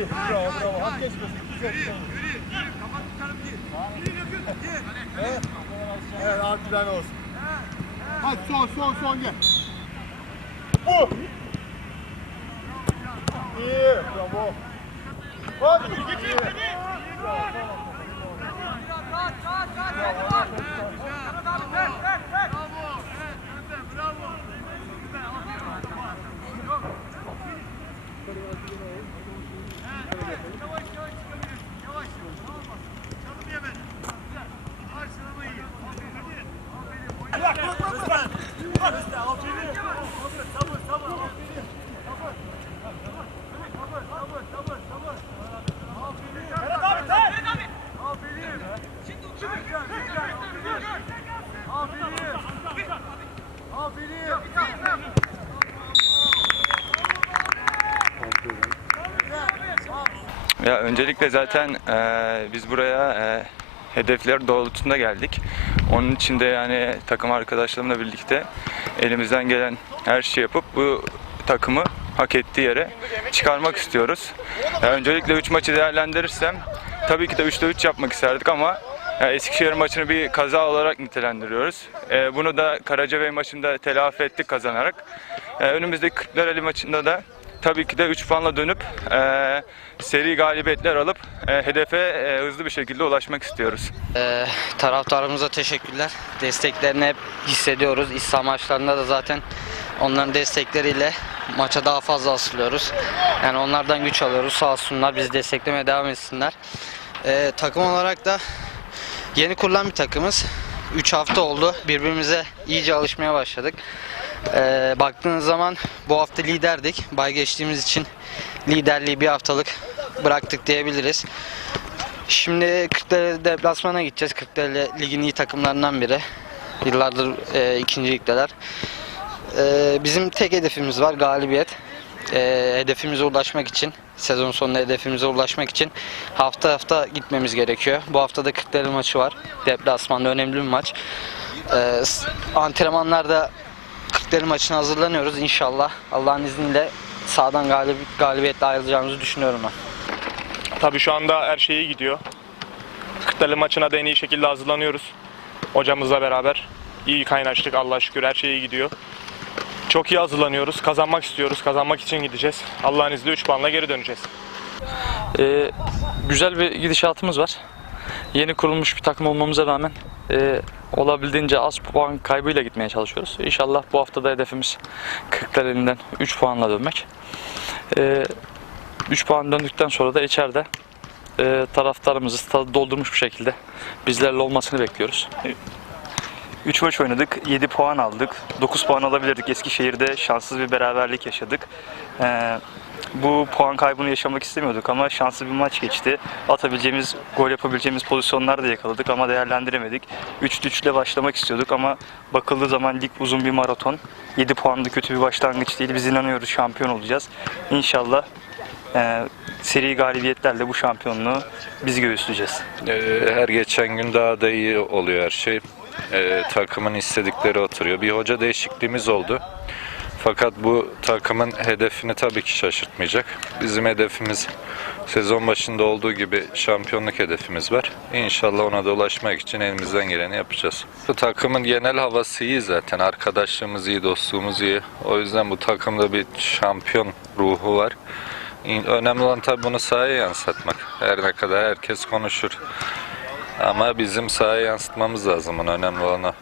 iyi. Bravo bravo. Hak geçmesin. Güzel. güzel. Evet. Evet artıdan olsun. Hadi son son son gel. Bu. İyi. Bravo. Hadi. İyi. Ya öncelikle zaten eee, biz buraya eee, hedefler doğrultusunda geldik. Onun için de yani takım arkadaşlarımla birlikte elimizden gelen her şeyi yapıp bu takımı hak ettiği yere çıkarmak istiyoruz. Ya öncelikle 3 maçı değerlendirirsem tabii ki de 3'te 3 yapmak isterdik ama ya Eskişehir maçını bir kaza olarak nitelendiriyoruz. Eee, bunu da Karacabey maçında telafi ettik kazanarak. Eee, önümüzdeki Kırklareli maçında da tabii ki de 3 puanla dönüp eee, seri galibiyetler alıp eee, hedefe eee, hızlı bir şekilde ulaşmak istiyoruz. Ee, taraftarımıza teşekkürler. Desteklerini hep hissediyoruz. İslam maçlarında da zaten onların destekleriyle maça daha fazla asılıyoruz. Yani onlardan güç alıyoruz. Sağ olsunlar bizi desteklemeye devam etsinler. Ee, takım olarak da yeni kurulan bir takımız. 3 hafta oldu. Birbirimize iyice alışmaya başladık. Ee, baktığınız zaman bu hafta liderdik. Bay geçtiğimiz için liderliği bir haftalık bıraktık diyebiliriz. Şimdi Kırklareli deplasmana gideceğiz. Kırklareli ligin iyi takımlarından biri. Yıllardır e, ikinci ligdeler. E, bizim tek hedefimiz var galibiyet. E, hedefimize ulaşmak için, sezon sonunda hedefimize ulaşmak için hafta hafta gitmemiz gerekiyor. Bu hafta da Kırklareli maçı var. Deplasmanda önemli bir maç. E, antrenmanlarda Kırklareli maçına hazırlanıyoruz inşallah. Allah'ın izniyle sağdan galib galibiyetle ayrılacağımızı düşünüyorum ben. Tabii şu anda her şey iyi gidiyor. Kırklareli maçına da en iyi şekilde hazırlanıyoruz. Hocamızla beraber. iyi kaynaştık Allah'a şükür her şey iyi gidiyor. Çok iyi hazırlanıyoruz. Kazanmak istiyoruz. Kazanmak için gideceğiz. Allah'ın izniyle 3 puanla geri döneceğiz. Ee, güzel bir gidişatımız var. Yeni kurulmuş bir takım olmamıza rağmen e, olabildiğince az puan kaybıyla gitmeye çalışıyoruz. İnşallah bu hafta da hedefimiz 40'lar elinden 3 puanla dönmek. E, 3 puan döndükten sonra da içeride e, taraftarımızı stadı doldurmuş bir şekilde bizlerle olmasını bekliyoruz. 3 maç oynadık, 7 puan aldık. 9 puan alabilirdik. Eskişehir'de şanssız bir beraberlik yaşadık. Ee, bu puan kaybını yaşamak istemiyorduk ama şanslı bir maç geçti. Atabileceğimiz, gol yapabileceğimiz pozisyonlar da yakaladık ama değerlendiremedik. 3-3 ile başlamak istiyorduk ama bakıldığı zaman lig uzun bir maraton. 7 puan da kötü bir başlangıç değil. Biz inanıyoruz şampiyon olacağız. İnşallah e, seri galibiyetlerle bu şampiyonluğu biz göğüsleyeceğiz. Ee, her geçen gün daha da iyi oluyor her şey. Ee, takımın istedikleri oturuyor. Bir hoca değişikliğimiz oldu. Fakat bu takımın hedefini tabii ki şaşırtmayacak. Bizim hedefimiz sezon başında olduğu gibi şampiyonluk hedefimiz var. İnşallah ona da ulaşmak için elimizden geleni yapacağız. Bu takımın genel havası iyi zaten. Arkadaşlığımız iyi, dostluğumuz iyi. O yüzden bu takımda bir şampiyon ruhu var. Önemli olan tabii bunu sahaya yansıtmak. Her ne kadar herkes konuşur. Ama bizim sahaya yansıtmamız lazım. Önemli olan o.